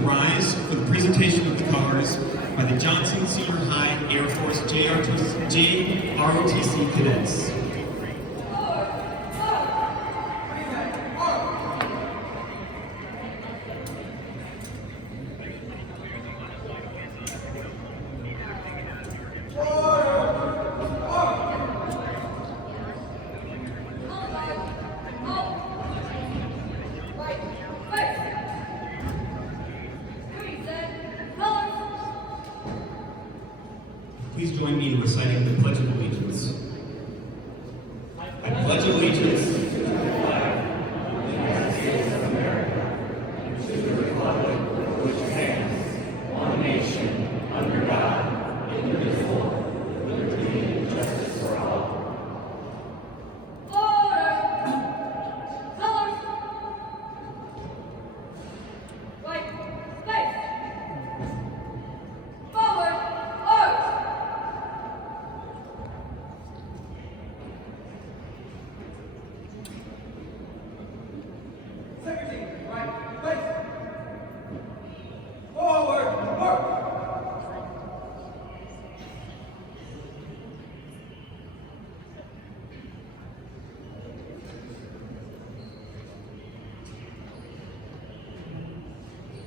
rise for the presentation of the colors by the Johnson Senior High Air Force JROTC cadets. Please join me in reciting the Pledge of Allegiance. I pledge allegiance to the flag of the United States of America and to the republic for which stands one nation, under God, indivisible, with liberty and justice for all. Order! Colors! Right, space! Forward, arch! Second, right, face. Forward, march.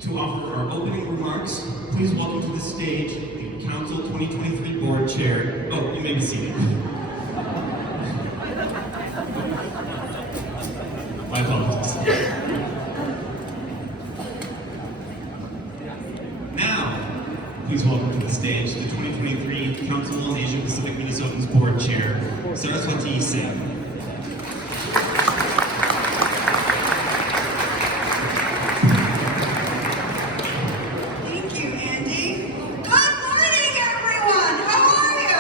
To offer our opening remarks, please welcome to the stage the Council 2023 Board Chair. Oh, you may be seated. My apologies. Now, please welcome to the stage the 2023 Council on Asia Pacific Minnesotans Board Chair, Saraswati Singh. Thank you, Andy. Good morning, everyone. How are you?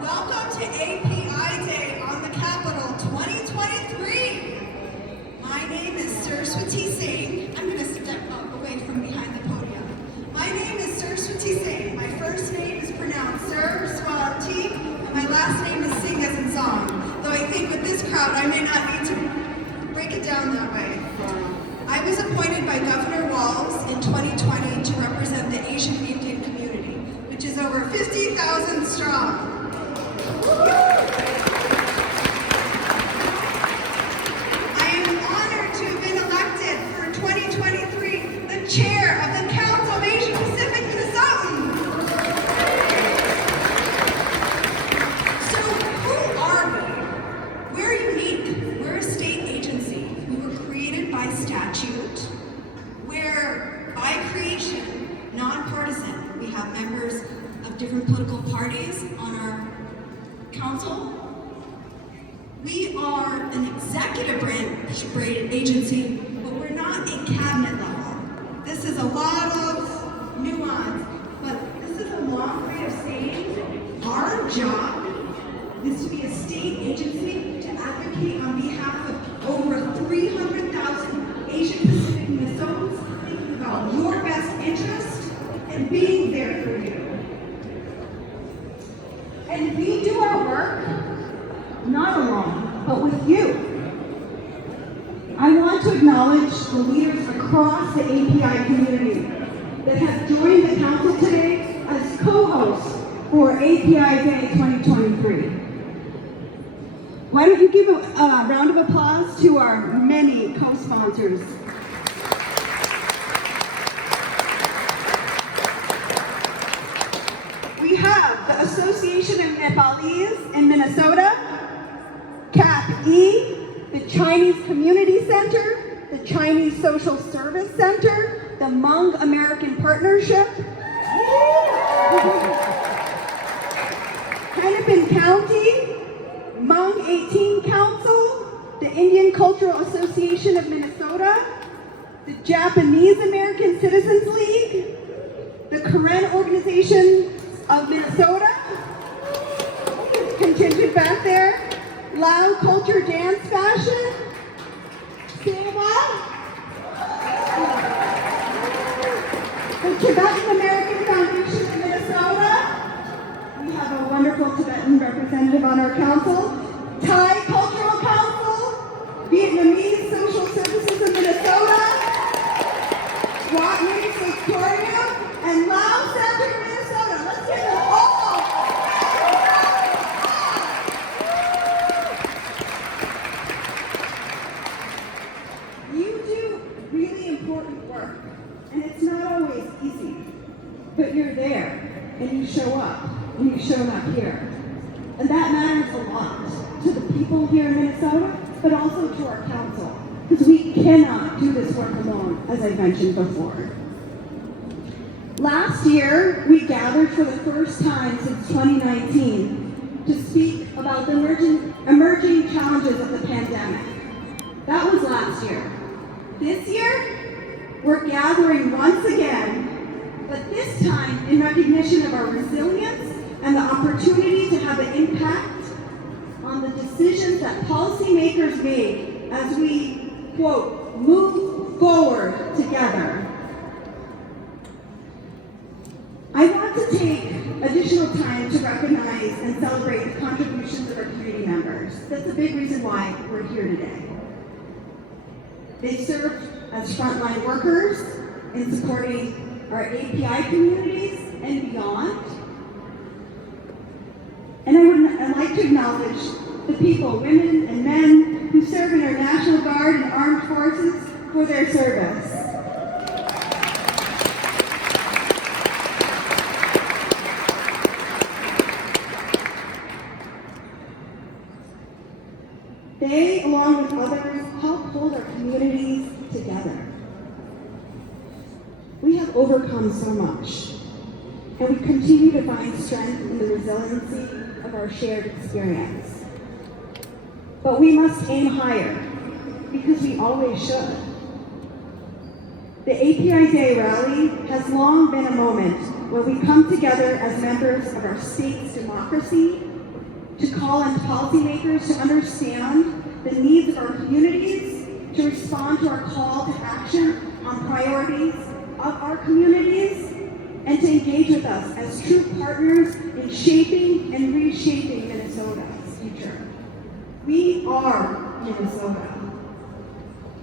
Welcome to API Day on the Capitol 2023. My name is Saraswati Singh. I'm going to step away from behind the podium. My name is Saraswati Singh. My first name is pronounced Saraswati, and my last name is Singh as in song. Though I think with this crowd, I may not need to break it down that way. I was appointed by Governor Walz in 2020 to represent the Asian Indian community, which is over 50,000 strong. I am honored to have been elected for 2023 the chair of the Council of Asia Pacific Minnesotans. So who are we? We're unique. We're a state agency. We were created by statute. We're, by creation, nonpartisan. We have members of different political parties on our council. We are an executive branch agency, but we're not a cabinet level. This is a lot of nuance, but this is a long way of saying our job is to be a state agency to advocate on behalf of over 300,000 Asian Pacific Minnesotans, thinking about your best interest and being there for you. And we do our work not alone, but with you. I want to acknowledge the leaders across the API community that have joined the council today as co-hosts for API Day 2023. Why don't you give a round of applause to our many co-sponsors. We have the Association of Nepalese in Minnesota, CAP-E, the Chinese Community Center, the Chinese Social Service Center, the Hmong American Partnership, Hennepin County, Hmong 18 Council, the Indian Cultural Association of Minnesota, the Japanese American Citizens League, the Karen Organization of Minnesota, contingent back there, Lao Culture Dance Fashion, Sewa, the Tibetan American Foundation of Minnesota. We have a wonderful Tibetan representative on our council. Thai Cultural Council, Vietnamese Social Services of Minnesota, really important work, and it's not always easy, but you're there, and you show up, and you've shown up here. And that matters a lot to the people here in Minnesota, but also to our council, because we cannot do this work alone, as I mentioned before. Last year, we gathered for the first time since 2019 to speak about the emerging challenges of the pandemic. That was last year. This year, we're gathering once again, but this time in recognition of our resilience and the opportunity to have an impact on the decisions that policymakers make as we, quote, move forward together. I want to take additional time to recognize and celebrate the contributions of our community members. That's a big reason why we're here today. They served as frontline workers in supporting our API communities and beyond. And I'd like to acknowledge the people, women and men, who serve in our National Guard and Armed Forces for their service. They, along with others, help hold our communities together. We have overcome so much, and we continue to find strength in the resiliency of our shared experience. But we must aim higher, because we always should. The API Day rally has long been a moment where we come together as members of our state's democracy to call on policymakers to understand the needs of our communities, to respond to our call to action on priorities of our communities, and to engage with us as true partners in shaping and reshaping Minnesota's future. We are Minnesota.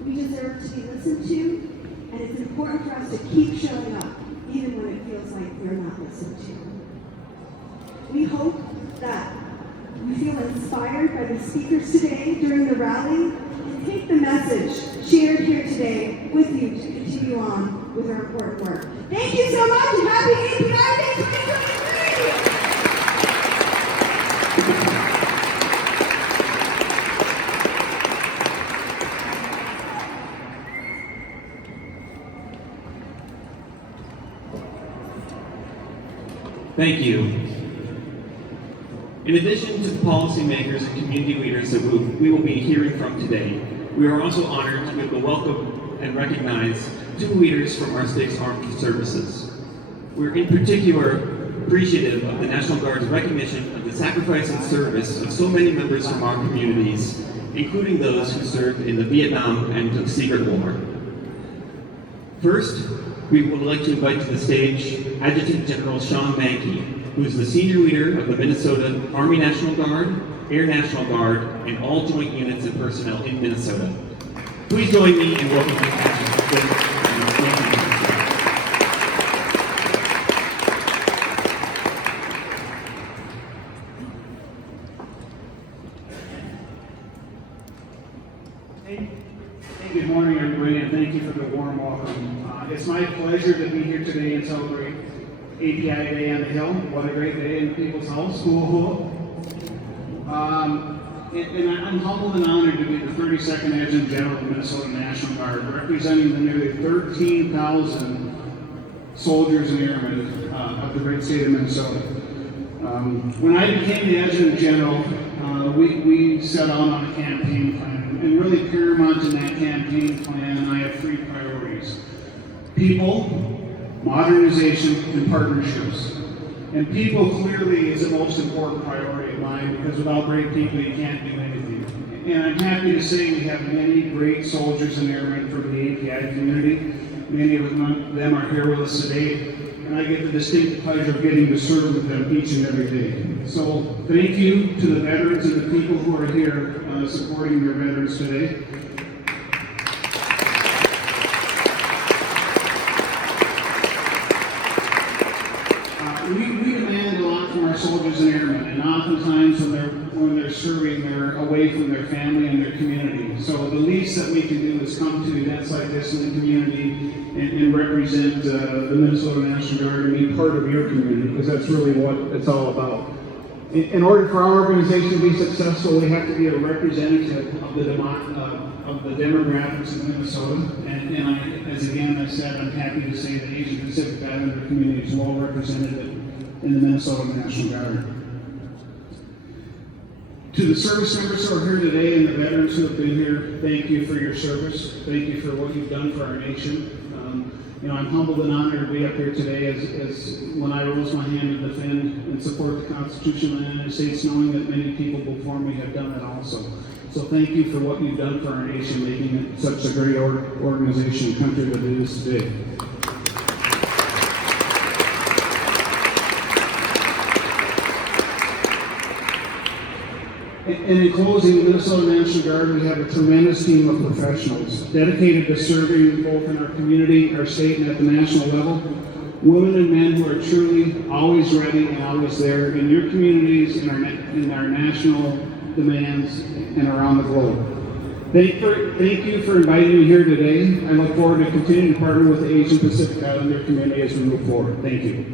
We deserve to be listened to, and it's important for us to keep showing up, even when it feels like we're not listened to. We hope that you feel inspired by the speakers today during the rally, and take the message shared here today with you to continue on with our important work. Thank you so much, and happy API Day 2023! Thank you. In addition to the policymakers and community leaders that we will be hearing from today, we are also honored to be able to welcome and recognize two leaders from our state's armed services. We're in particular appreciative of the National Guard's recognition of the sacrifice and service of so many members from our communities, including those who served in the Vietnam and Secret War. First, we would like to invite to the stage Adjutant General Sean Mankey, who is the senior leader of the Minnesota Army National Guard, Air National Guard, and all joint units and personnel in Minnesota. Please join me in welcoming Adjutant General. Hey, good morning, everybody, and thank you for the warm welcome. It's my pleasure to be here today and celebrate API Day on the Hill. What a great day in People's House, School. And I'm humbled and honored to be the 32nd Adjutant General of the Minnesota National Guard, representing the nearly 13,000 soldiers and airmen of the great state of Minnesota. When I became the Adjutant General, we set out on a campaign plan. And really paramount in that campaign plan, I have three priorities: people, modernization, and partnerships. And people clearly is the most important priority of mine, because without great people, you can't do anything. And I'm happy to say we have many great soldiers and airmen from the API community. Many of them are here with us today, and I get the distinct pleasure of getting to serve with them each and every day. So thank you to the veterans and the people who are here supporting their veterans today. We demand a lot from our soldiers and airmen, and oftentimes when they're serving, they're away from their family and their community. So the least that we can do that's come to events like this in the community and represent the Minnesota National Guard and be part of your community, because that's really what it's all about. In order for our organization to be successful, we have to be a representative of the demographics of Minnesota. And I said, I'm happy to say that Asian Pacific Islander community is well represented in the Minnesota National Guard. To the service members who are here today and the veterans who have been here, thank you for your service. Thank you for what you've done for our nation. I'm humbled and honored to be up here today as when I rose my hand to defend and support the Constitution of the United States, knowing that many people before me have done that also. So thank you for what you've done for our nation, making it such a great organization and country that it is today. And in closing, the Minnesota National Guard, we have a tremendous team of professionals dedicated to serving both in our community, our state, and at the national level. Women and men who are truly always ready and always there in your communities, in our national demands, and around the globe. Thank you for inviting me here today. I look forward to continuing to partner with the Asian Pacific Islander community as we move forward. Thank you.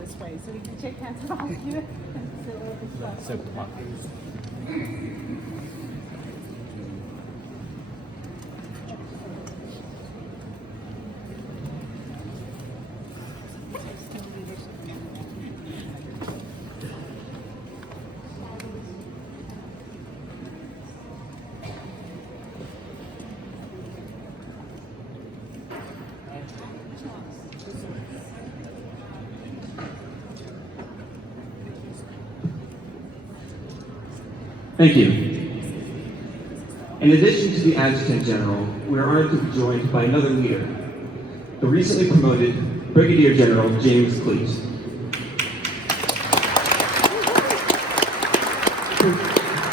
This way, so we can shake hands and all of you. Thank you. In addition to the Adjutant General, we are honored to be joined by another leader, the recently promoted Brigadier General James Cleet.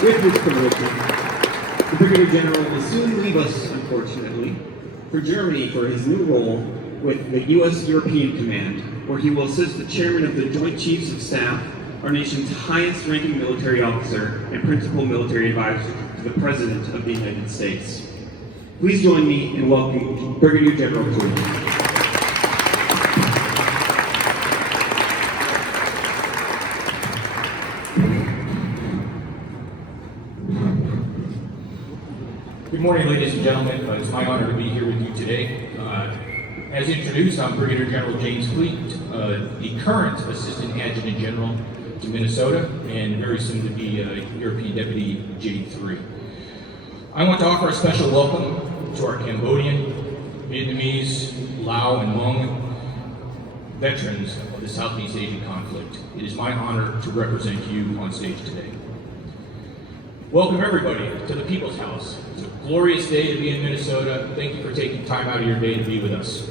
With his promotion, the Brigadier General will soon leave us, unfortunately, for Germany for his new role with the U.S. European Command, where he will assist the Chairman of the Joint Chiefs of Staff, our nation's highest-ranking military officer and principal military advisor to the President of the United States. Please join me in welcoming Brigadier General Cleet. Good morning, ladies and gentlemen. It's my honor to be here with you today. As introduced, I'm Brigadier General James Cleet, the current Assistant Adjutant General to Minnesota, and very soon to be European Deputy J3. I want to offer a special welcome to our Cambodian, Vietnamese, Lao, and Hmong veterans of the Southeast Asian conflict. It is my honor to represent you on stage today. Welcome everybody to the People's House. It's a glorious day to be in Minnesota. Thank you for taking time out of your day to be with us.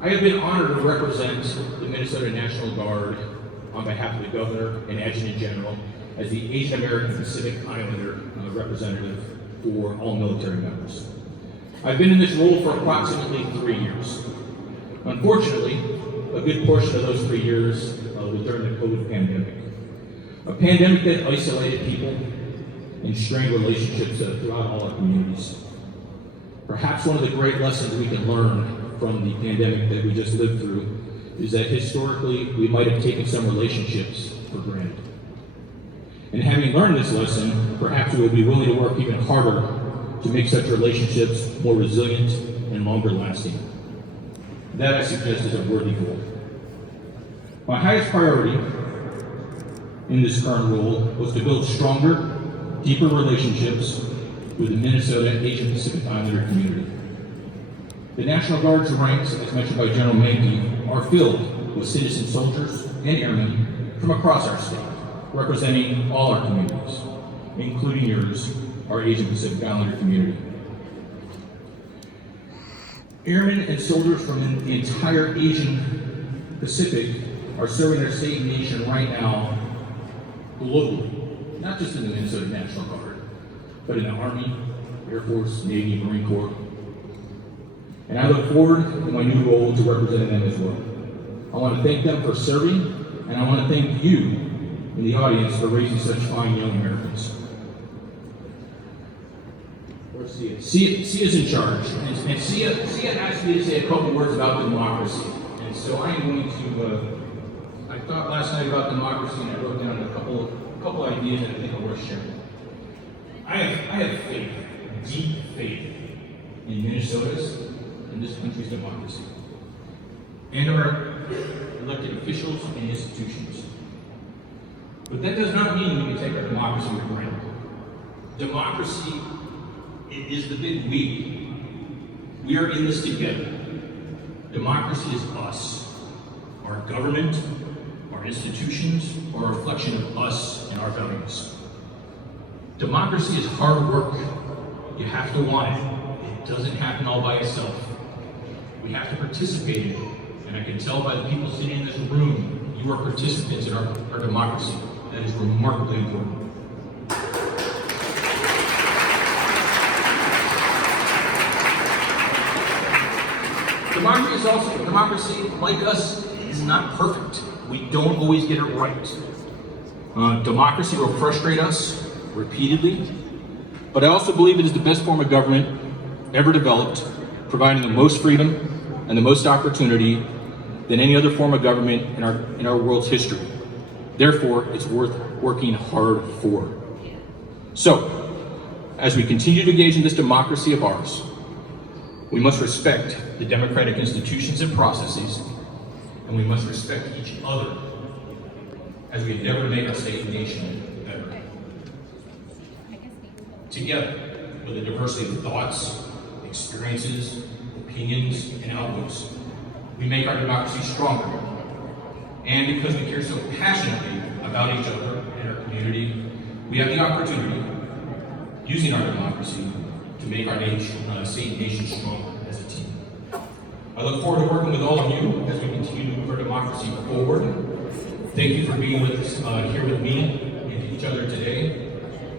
I have been honored to represent the Minnesota National Guard on behalf of the Governor and Adjutant General as the Asian American Pacific Islander representative for all military members. I've been in this role for approximately 3 years. Unfortunately, a good portion of those 3 years was during the COVID pandemic. A pandemic that isolated people and strained relationships throughout all our communities. Perhaps one of the great lessons we can learn from the pandemic that we just lived through is that historically we might have taken some relationships for granted. And having learned this lesson, perhaps we will be willing to work even harder to make such relationships more resilient and longer lasting. That, I suggest, is a worthy goal. My highest priority in this current role was to build stronger, deeper relationships with the Minnesota Asian Pacific Islander community. The National Guard's ranks, as mentioned by General Mankey, are filled with citizen soldiers and airmen from across our state, representing all our communities, including yours, our Asian Pacific Islander community. Airmen and soldiers from the entire Asian Pacific are serving their state and nation right now globally, not just in the Minnesota National Guard, but in the Army, Air Force, Navy, Marine Corps. And I look forward in my new role to representing them as well. I want to thank them for serving, and I want to thank you in the audience for raising such fine young Americans. Sia's in charge, and Sia asked me to say a couple words about democracy. And so I am going to, I thought last night about democracy, and I wrote down a couple ideas that I think are worth sharing. I have faith, deep faith, in Minnesota's and this country's democracy, and our elected officials and institutions. But that does not mean we can take our democracy for granted. Democracy is the big we. We are in this together. Democracy is us. Our government, our institutions, are a reflection of us and our values. Democracy is hard work. You have to want it. It doesn't happen all by itself. We have to participate in it. And I can tell by the people sitting in this room, you are participants in our democracy. That is remarkably important. Democracy, like us, is not perfect. We don't always get it right. Democracy will frustrate us repeatedly, but I also believe it is the best form of government ever developed, providing the most freedom and the most opportunity than any other form of government in our world's history. Therefore, it's worth working hard for. So, as we continue to engage in this democracy of ours, we must respect the democratic institutions and processes, and we must respect each other as we endeavor to make our state and nation better. Together, with a diversity of thoughts, experiences, opinions, and outlooks, we make our democracy stronger. And because we care so passionately about each other and our community, we have the opportunity, using our democracy, to make our state and nation stronger as a team. I look forward to working with all of you as we continue to move our democracy forward. Thank you for being with us here with me and each other today.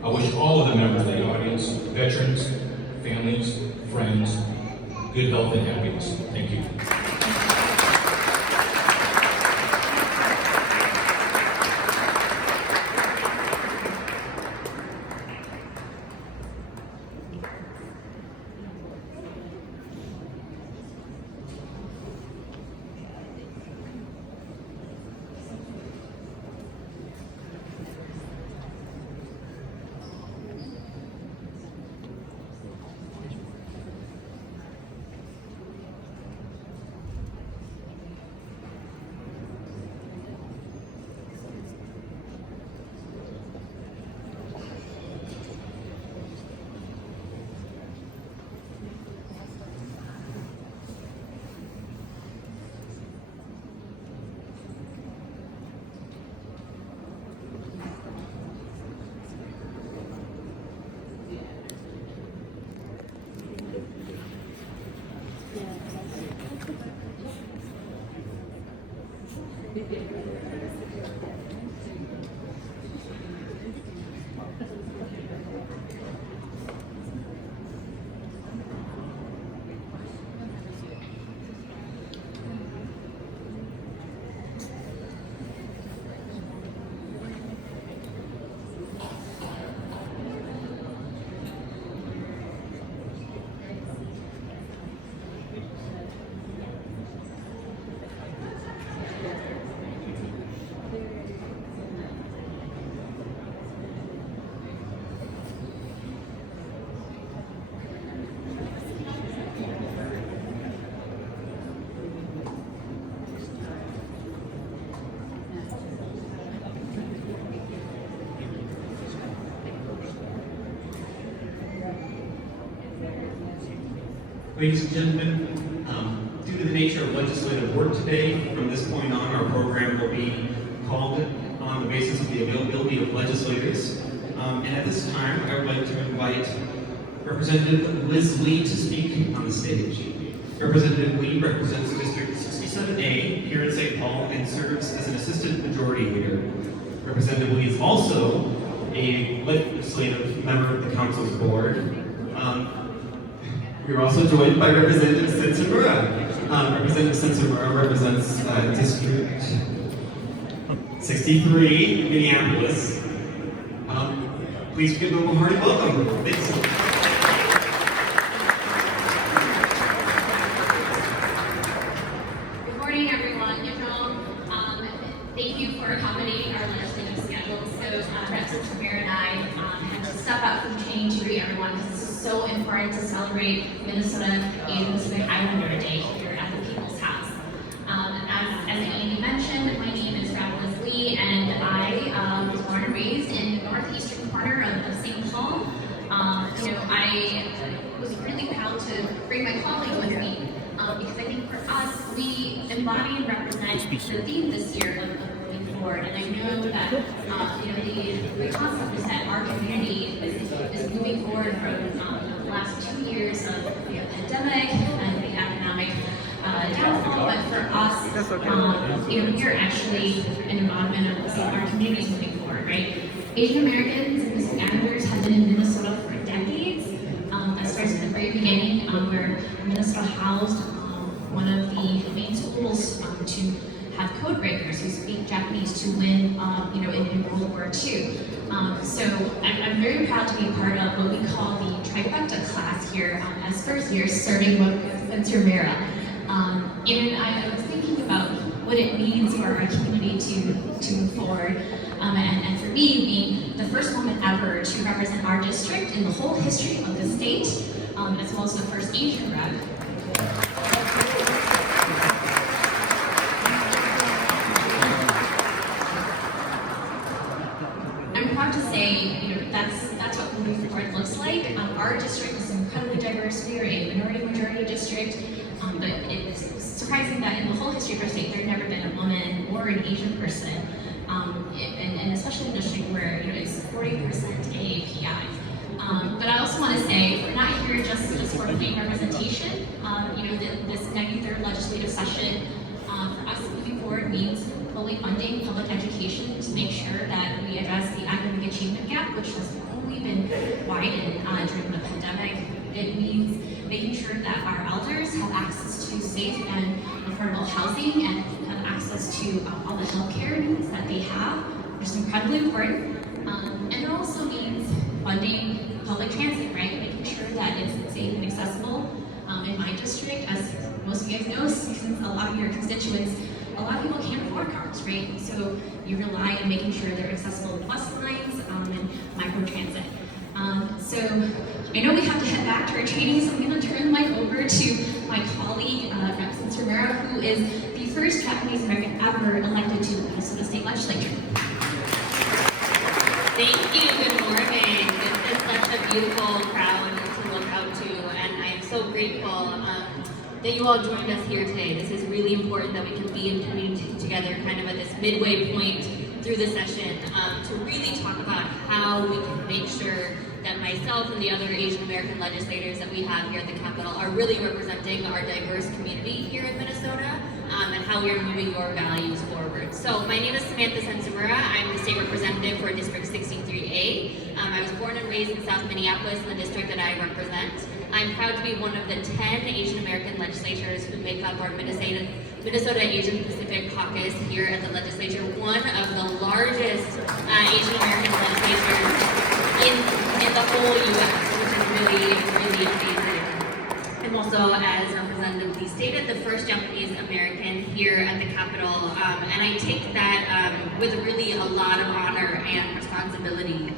I wish all of the members of the audience, veterans, families, friends, good health and happiness. Thank you. Ladies and gentlemen, due to the nature of legislative work today, from this point on, our program will be called on the basis of the availability of legislators. And at this time, I would like to invite Representative Liz Lee to speak on the stage. Representative Lee represents District 67A here in St. Paul and serves as an assistant majority leader. Representative Lee is also a legislative member of the council's board. We are also joined by Representative Sensimura. Representative Sensimura represents District 63, Minneapolis. Please give them a hearty welcome. Thanks. Good morning, everyone. Thank you for accommodating our legislative schedule. So, Representative Samir and I had to step up from training to greet everyone because this is so important to celebrate Minnesota Asian Pacific Islander Day here at the People's House. As Andy mentioned, my name is Liz Lee, and I was born and raised in the northeastern corner of St. Paul. I was really proud to bring my colleague with me because I think for us, we embody and represent the theme this year of moving forward. And I know that the concept is that our community is moving forward from the last 2 years of the pandemic and the economic downfall. But for us, we're actually an embodiment of seeing our communities moving forward, right? Asian Americans and Pacific Islanders have been in Minnesota for decades. That starts at the very beginning, where Minnesota housed one of the main schools to have code breakers who speak Japanese to win, in World War II. So I'm very proud to be part of what we call the trifecta class here as first years, starting with Sensimura. And I was thinking about what it means for our community to move forward. And for me, being the first woman ever to represent our district in the whole history of the state, as well as the first Asian rep. I'm proud to say, that's what moving forward looks like. Our district is incredibly diverse. We are a minority-majority district, but it's surprising that in the whole history of our state, there's never been a woman or an Asian person, and especially in a district where it's 40% AAPI. But I also want to say, we're not here just for plain representation. This 93rd legislative session for us moving forward means fully funding public education to make sure that we address the academic achievement gap, which has only been widened during the pandemic. It means making sure that our elders have access to safe and affordable housing and have access to all the healthcare needs that they have, which is incredibly important. And it also means funding public transit, right? Making sure that it's safe and accessible. In my district, as most of you guys know, since a lot of your constituents, a lot of people can't afford cars, right? So you rely on making sure they're accessible bus lines and microtransit. So I know we have to head back to our training, so I'm going to turn the mic over to my colleague, Representative Samira, who is the first Japanese American ever elected to the Minnesota State Legislature. Thank you, good morning. This is such a beautiful crowd to look out to, and I am so grateful that you all joined us here today. This is really important that we can be in community together kind of at this midway point through the session to really talk about how we can make sure that myself and the other Asian American legislators that we have here at the Capitol are really representing our diverse community here in Minnesota and how we are moving your values forward. So my name is Samantha Sensimura. I'm the state representative for District 63A. I was born and raised in South Minneapolis, in the district that I represent. I'm proud to be one of the 10 Asian American legislators who make up our Minnesota Asian Pacific Caucus here at the legislature, one of the largest Asian American legislatures in the whole U.S., which is really, really amazing. I'm also, as Representative Lee stated, the first Japanese American here at the Capitol, and I take that with really a lot of honor and responsibility.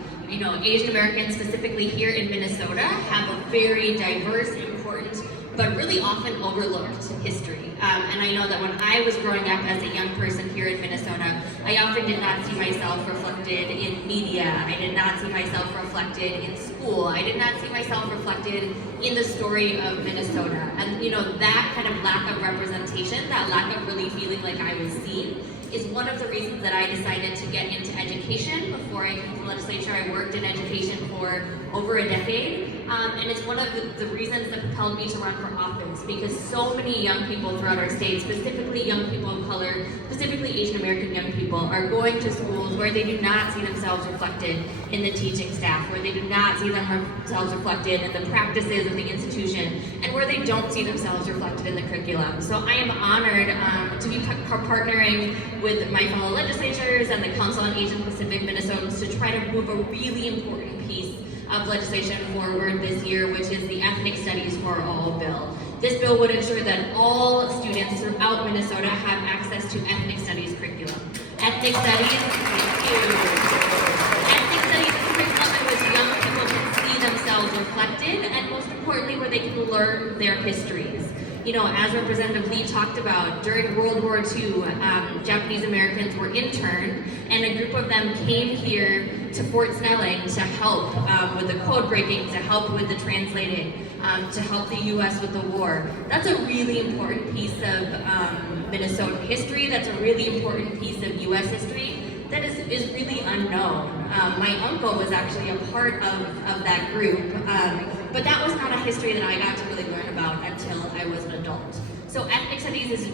Asian Americans, specifically here in Minnesota, have a very diverse, important, but really often overlooked history. And I know that when I was growing up as a young person here in Minnesota, I often did not see myself reflected in media. I did not see myself reflected in school. I did not see myself reflected in the story of Minnesota. And that kind of lack of representation, that lack of really feeling like I was seen, is one of the reasons that I decided to get into education. Before I came to the legislature, I worked in education for over a decade. And it's one of the reasons that propelled me to run for office, because so many young people throughout our state, specifically young people of color, specifically Asian American young people, are going to schools where they do not see themselves reflected in the teaching staff, where they do not see themselves reflected in the practices of the institution, and where they don't see themselves reflected in the curriculum. So I am honored to be partnering with my fellow legislators and the Council on Asian Pacific Minnesotans to try to move a really important piece of legislation forward this year, which is the Ethnic Studies for All bill. This bill would ensure that all students throughout Minnesota have access to ethnic studies curriculum. Ethnic studies, ethnic studies is a curriculum in which young people can see themselves reflected, and most importantly, where they can learn their histories. As Representative Lee talked about, during World War II, Japanese Americans were interned, and a group of them came here to Fort Snelling to help with the code breaking, to help with the translating, to help the U.S. with the war. That's a really important piece of Minnesota history. That's a really important piece of U.S. history that is really unknown. My uncle was actually a part of that group, but that was not a history that I got to really learn about until I was an adult. So ethnic studies is,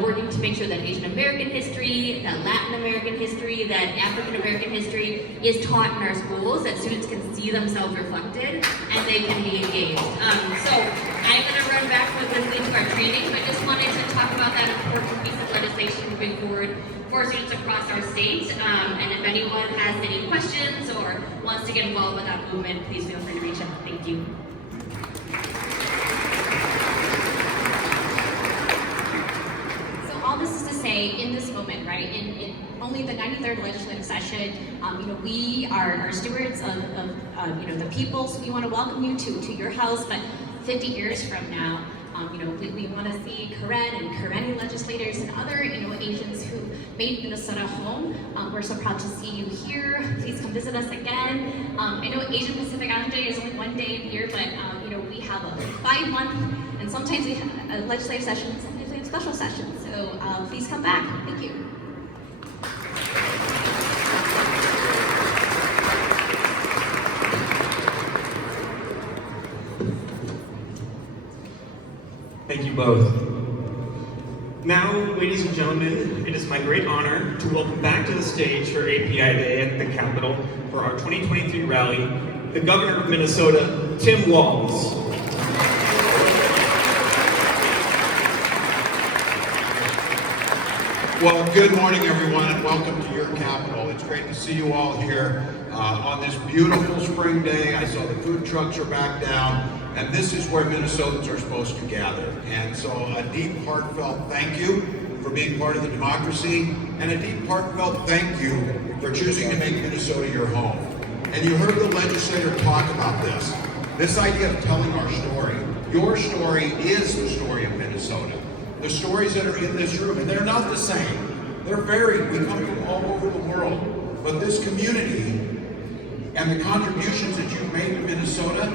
working to make sure that Asian American history, that Latin American history, that African American history is taught in our schools, that students can see themselves reflected and they can be engaged. So I'm going to run back with this into our training, but just wanted to talk about that important piece of legislation moving forward for students across our state. And if anyone has any questions or wants to get involved with that movement, please feel free to reach out. Thank you. All this is to say, in this moment, right, in only the 93rd legislative session, we are stewards of the people, so we want to welcome you to your house, but 50 years from now, we want to see Karen and Kareni legislators and other, Asians who made Minnesota home. We're so proud to see you here. Please come visit us again. I know Asian Pacific Island Day is only one day a year, but, we have a 5-month, and sometimes we have a legislative session, sometimes we have special sessions. So please come back. Thank you. Thank you both. Now, ladies and gentlemen, it is my great honor to welcome back to the stage for API Day at the Capitol for our 2023 rally, the Governor of Minnesota, Tim Walz. Well, good morning, everyone, and welcome to your Capitol. It's great to see you all here on this beautiful spring day. I saw the food trucks are back down, and this is where Minnesotans are supposed to gather. And so a deep, heartfelt thank you for being part of the democracy, and a deep, heartfelt thank you for choosing to make Minnesota your home. And you heard the legislator talk about this idea of telling our story. Your story is the story of Minnesota. The stories that are in this room, and they're not the same. They're varied. We come from all over the world. But this community and the contributions that you've made to Minnesota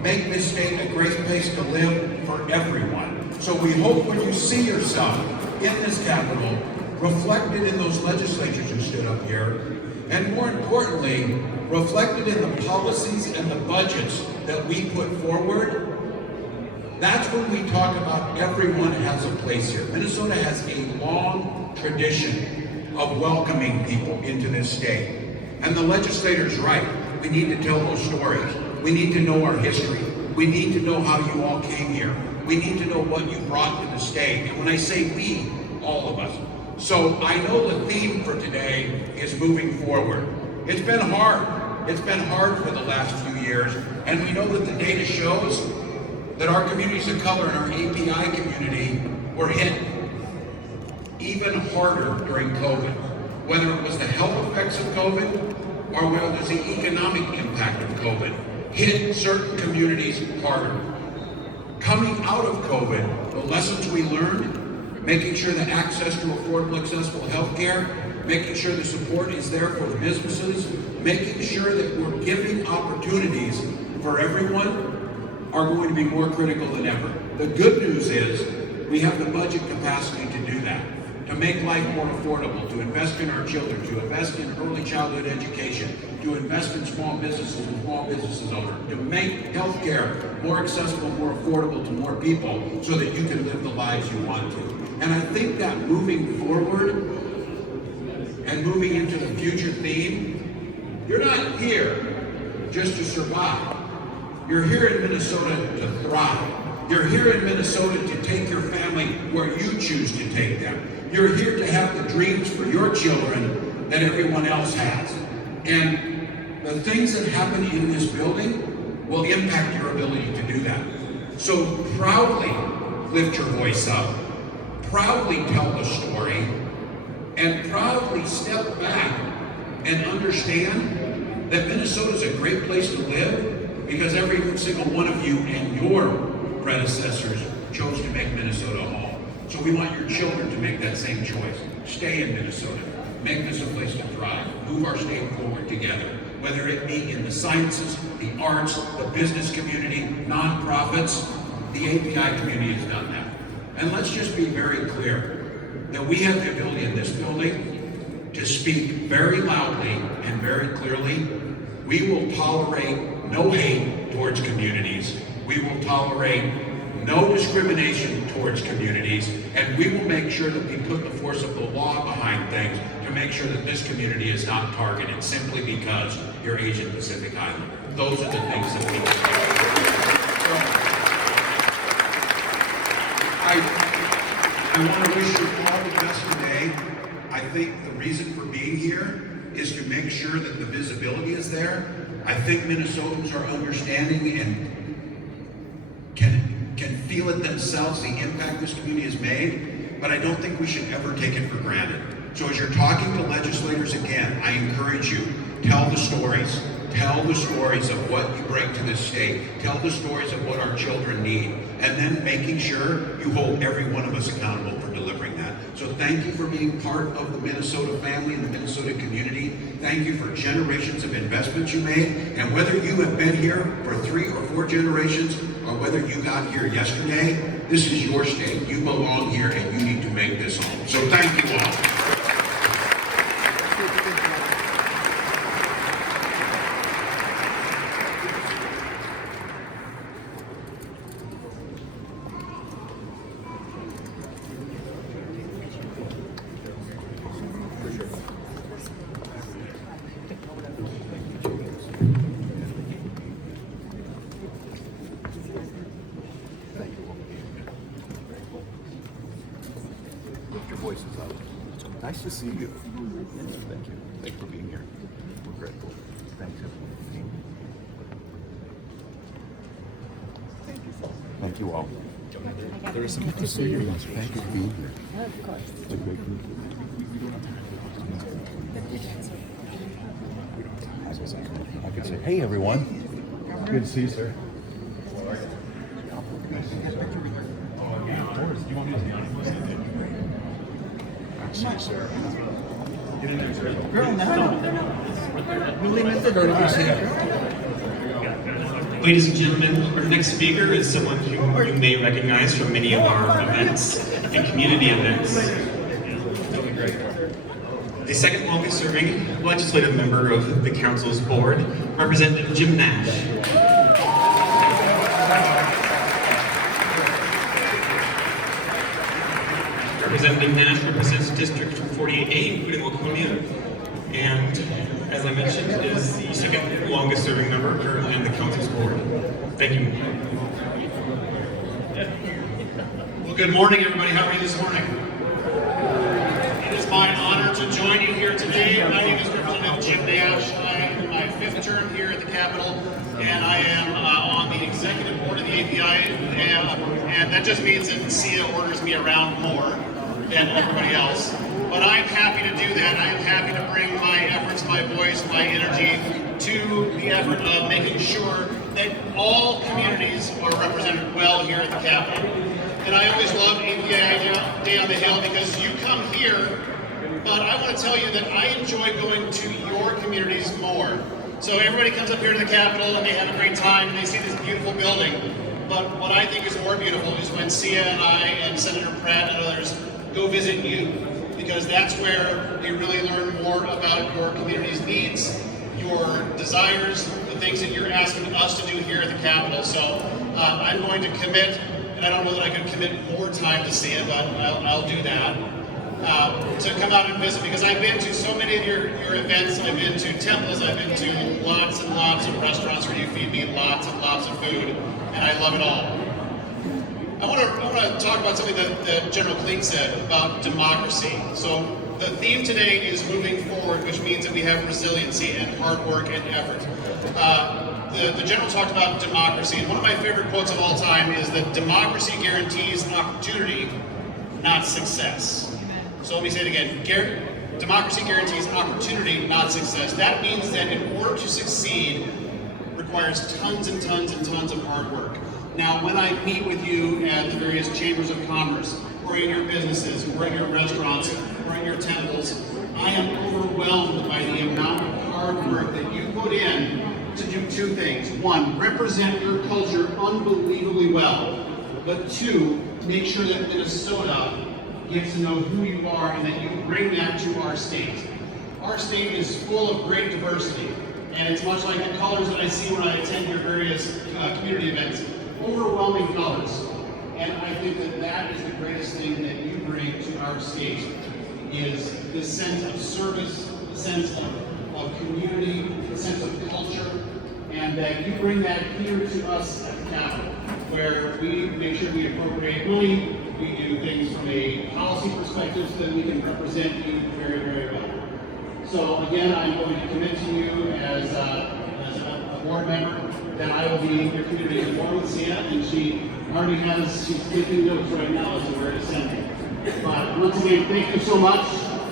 make this state a great place to live for everyone. So we hope when you see yourself in this Capitol, reflected in those legislators who stood up here, and more importantly, reflected in the policies and the budgets that we put forward. That's when we talk about everyone has a place here. Minnesota has a long tradition of welcoming people into this state. And the legislator's right. We need to tell those stories. We need to know our history. We need to know how you all came here. We need to know what you brought to the state. And when I say we, all of us. So I know the theme for today is moving forward. It's been hard. It's been hard for the last few years. And we know that the data shows that our communities of color and our API community were hit even harder during COVID. Whether it was the health effects of COVID or whether it was the economic impact of COVID, hit certain communities harder. Coming out of COVID, the lessons we learned making sure that access to affordable, accessible health care, making sure the support is there for the businesses, making sure that we're giving opportunities for everyone are going to be more critical than ever. The good news is we have the budget capacity to do that, to make life more affordable, to invest in our children, to invest in early childhood education, to invest in small businesses and small businesses owners, to make healthcare more accessible, more affordable to more people so that you can live the lives you want to. And I think that moving forward and moving into the future theme, you're not here just to survive. You're here in Minnesota to thrive. You're here in Minnesota to take your family where you choose to take them. You're here to have the dreams for your children that everyone else has. And the things that happen in this building will impact your ability to do that. So proudly lift your voice up, proudly tell the story, and proudly step back and understand that Minnesota is a great place to live because every single one of you and your predecessors chose to make Minnesota a home. So we want your children to make that same choice. Stay in Minnesota. Make this a place to thrive. Move our state forward together. Whether it be in the sciences, the arts, the business community, nonprofits, the API community has done that. And let's just be very clear that we have the ability in this building to speak very loudly and very clearly. We will tolerate no hate towards communities. We will tolerate no discrimination towards communities, and we will make sure that we put the force of the law behind things to make sure that this community is not targeted simply because you're Asian Pacific Islander. Those are the things that we do. I want to wish you all the best today. I think the reason for being here is to make sure that the visibility is there. I think Minnesotans are understanding and can feel it themselves, the impact this community has made, but I don't think we should ever take it for granted. So as you're talking to legislators again, I encourage you, tell the stories. Tell the stories of what you bring to this state. Tell the stories of what our children need. And then making sure you hold every one of us accountable for delivering that. So thank you for being part of the Minnesota family and the Minnesota community. Thank you for generations of investments you made. And whether you have been here for 3 or 4 generations, or whether you got here yesterday, this is your state. You belong here and you need to make this home. So thank you all. Voices up. Nice to see you. Thank you. Thank you for being here. We're grateful. Thank you. Thank you all. There is some good to see you. Thank you for being here. Of course. It's a great group. I could say, hey everyone. Good to see you, sir. Ladies and gentlemen, our next speaker is someone who you may recognize from many of our events and community events. The second longest serving legislative member of the Council's board, Representative Jim Nash. Representative Nash represents District 48A, including Waconia, and as I mentioned, is the second longest serving member currently on the Council's board. Thank you. Well, good morning, everybody. How are you this morning? It is my honor to join you here today. My name is Representative Jim Nash. I am in my 5th term here at the Capitol, and I am on the executive board of the API, and that just means that CIA orders me around more than everybody else. But I'm happy to do that. I am happy to bring my efforts, my voice, my energy to the effort of making sure that all communities are represented well here at the Capitol. and I always love API Day on the Hill because you come here, but I want to tell you that I enjoy going to your communities more. So everybody comes up here to the Capitol and they have a great time and they see this beautiful building. But what I think is more beautiful is when Sia and I and Senator Pratt and others go visit you, because that's where you really learn more about your community's needs, your desires, the things that you're asking us to do here at the Capitol. So I'm going to commit, and I don't know that I could commit more time to Sia, but I'll do that. To come out and visit, because I've been to so many of your events. I've been to temples, I've been to lots and lots of restaurants where you feed me lots and lots of food, and I love it all. I want to talk about something that General Clean said about democracy. So the theme today is moving forward, which means that we have resiliency and hard work and effort. The General talked about democracy, and one of my favorite quotes of all time is that democracy guarantees opportunity, not success. So let me say it again. Democracy guarantees opportunity, not success. That means that in order to succeed requires tons and tons and tons of hard work. Now, when I meet with you at the various chambers of commerce, or in your businesses, or in your restaurants, or in your temples, I am overwhelmed by the amount of hard work that you put in to do two things. One, represent your culture unbelievably well, but two, make sure that Minnesota gets to know who you are and that you bring that to our state. Our state is full of great diversity, and it's much like the colors that I see when I attend your various community events. Overwhelming colors. And I think that that is the greatest thing that you bring to our state, is the sense of service, the sense of community, the sense of culture, and that you bring that here to us at the Capitol, where we make sure we appropriate money, we do things from a policy perspective so that we can represent you very, very well. So again, I'm going to commit to you as a board member that I will be your community informed with Sia, and she's taking notes right now as to where to send me. But once again, thank you so much.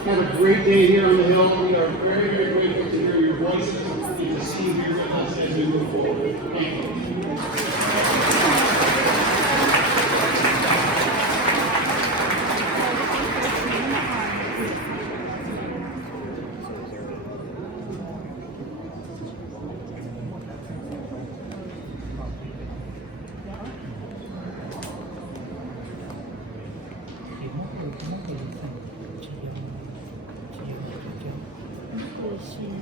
Have a great day here on the Hill. We are very, very grateful to hear your voices and to see you here with us as we move forward. Thank you. Thank you.